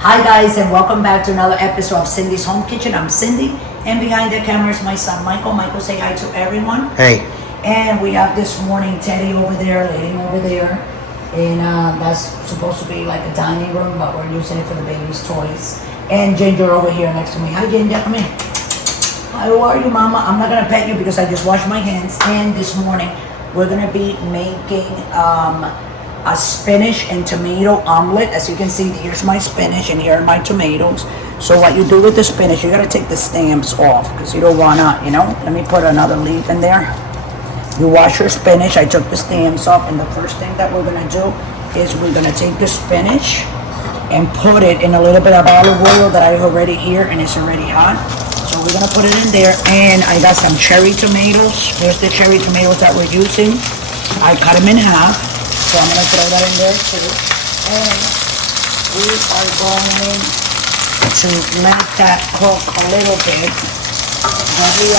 Hi guys, and welcome back to another episode of Cindy's Home Kitchen. I'm Cindy, and behind the camera is my son Michael. Michael, say hi to everyone. Hey. And we have this morning Teddy over there, laying over there, and that's supposed to be like a dining room, but we're using it for the baby's toys. And Ginger over here next to me. Hi Ginger, come in. Hi, how are you, Mama? I'm not gonna pet you because I just washed my hands. And this morning we're gonna be making a spinach and tomato omelet. As you can see, here's my spinach and here are my tomatoes. So what you do with the spinach, you gotta take the stems off because you don't wanna, let me put another leaf in there. You wash your spinach. I took the stems off, and the first thing that we're gonna do is we're gonna take the spinach and put it in a little bit of olive oil that I have already here, and it's already hot. So we're gonna put it in there, and I got some cherry tomatoes. Here's the cherry tomatoes that we're using. I cut them in half. So I'm going to throw that in there too. And we are going to let that cook a little bit. Very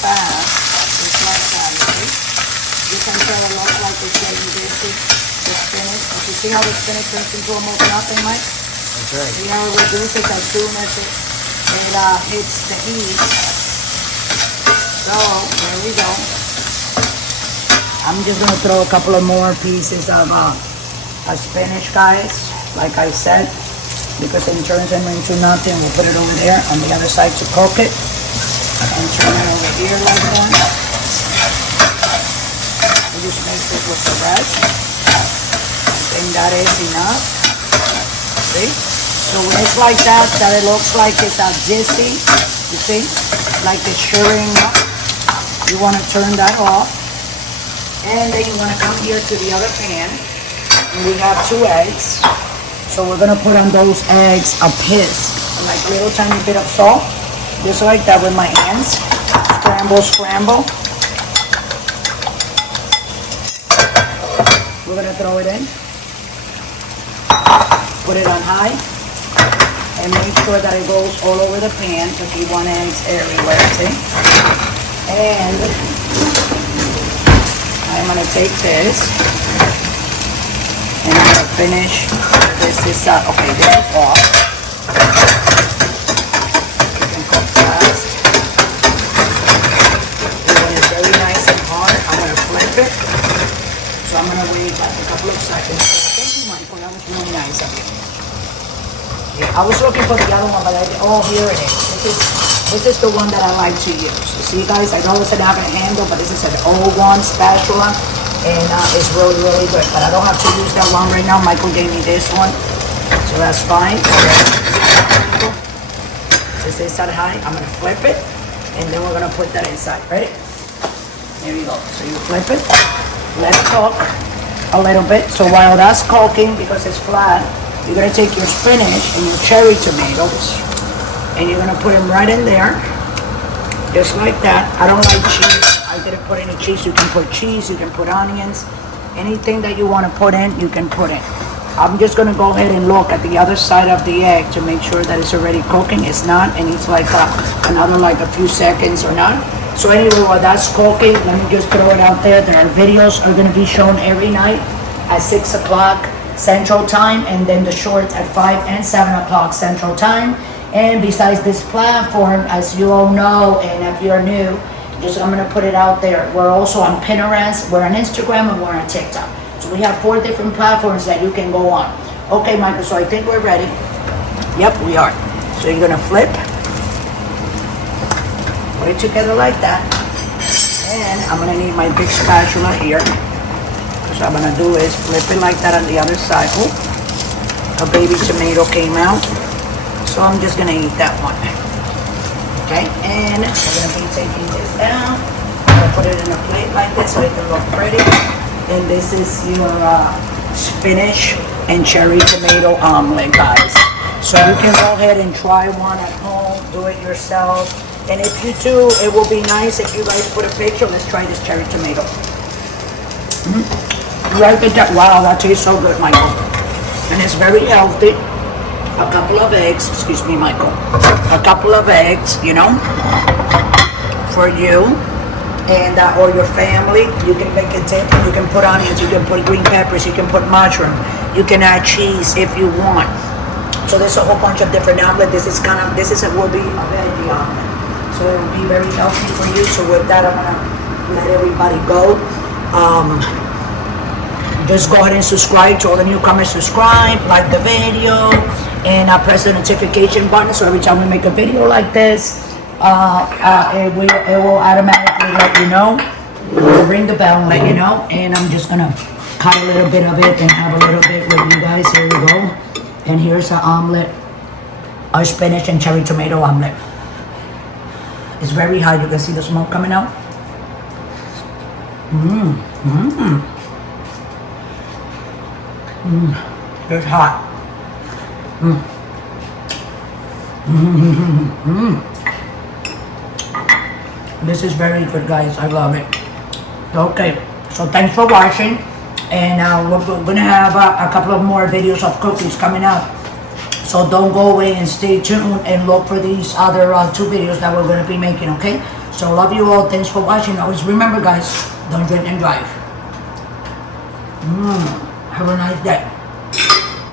fast. Just like that, okay? You can tell it looks like it's getting juicy, the spinach. But you see how the spinach turns into almost nothing, Mike? That's right. See how it reduces as soon as it hits the heat. So, there we go. I'm just gonna throw a couple of more pieces of spinach, guys, like I said, because it turns them into nothing. We'll put it over there on the other side to cook it, and turn it over here like that. We just mix it with the rest. I think that is enough. See? So when it's like that, it looks like it's dizzy, you see? Like it's shivering up. You wanna turn that off. And then you want to come here to the other pan, and we have 2 eggs. So we're going to put on those eggs a piece, like a little tiny bit of salt, just like that with my hands. Scramble, scramble. We're going to throw it in. Put it on high. And make sure that it goes all over the pan, because you want eggs everywhere, see? And I'm going to take this, and I'm going to finish, this is, okay, this is off. You can cook fast. And when it's very nice and hard, I'm going to flip it. So I'm going to wait like a couple of seconds. Thank you, Michael, that was really nice of you. Yeah, I was looking for the other one, but here it is. This is the one that I like to use. You see, guys, I know it's an having a handle, but this is an old one, spatula, and it's really, really good. But I don't have to use that one right now. Michael gave me this one, so that's fine. Since it's that high, I'm gonna flip it, and then we're gonna put that inside. Ready? There you go. So you flip it, let it cook a little bit. So while that's cooking, because it's flat, you're gonna take your spinach and your cherry tomatoes, and you're gonna put them right in there, just like that. I don't like cheese. I didn't put any cheese. You can put cheese, you can put onions, anything that you wanna put in, you can put in. I'm just gonna go ahead and look at the other side of the egg to make sure that it's already cooking. It's not, and it's like another like a few seconds or not. So anyway, while that's cooking, let me just throw it out there. There are videos are gonna be shown every night at 6 o'clock Central Time, and then the shorts at 5 and 7 o'clock Central Time. And besides this platform, as you all know, and if you're new, I'm gonna put it out there. We're also on Pinterest, we're on Instagram, and we're on TikTok. So we have 4 different platforms that you can go on. Okay, Michael, so I think we're ready. Yep, we are. So you're gonna flip. Put it together like that. And I'm gonna need my big spatula here. So what I'm gonna do is flip it like that on the other side. Oh, a baby tomato came out. So I'm just gonna eat that one. Okay, and we're gonna be taking this down. I'm gonna put it in a plate like this so it can look pretty. And this is your spinach and cherry tomato omelet, guys. So you can go ahead and try one at home, do it yourself. And if you do, it will be nice if you guys put a picture. Let's try this cherry tomato. Right at that, wow, that tastes so good, Michael. And it's very healthy. A couple of eggs, excuse me, Michael. A couple of eggs, for you and or your family. You can make it simple. You can put onions, you can put green peppers, you can put mushroom, you can add cheese if you want. So there's a whole bunch of different omelet. This is will be a veggie omelet. So it will be very healthy for you. So with that, I'm gonna let everybody go. Just go ahead and subscribe to all the newcomers. Subscribe, like the video, and press the notification button. So every time we make a video like this, it will automatically let you know. We'll ring the bell and let you know. And I'm just gonna cut a little bit of it and have a little bit with you guys. Here we go. And here's an omelet, a spinach and cherry tomato omelet. It's very hot. You can see the smoke coming out. It's hot. This is very good, guys. I love it. Okay, so thanks for watching. And we're gonna have a couple of more videos of cookies coming up. So don't go away and stay tuned and look for these other 2 videos that we're gonna be making, okay? So love you all. Thanks for watching. Always remember, guys, don't drink and drive. Have a nice day.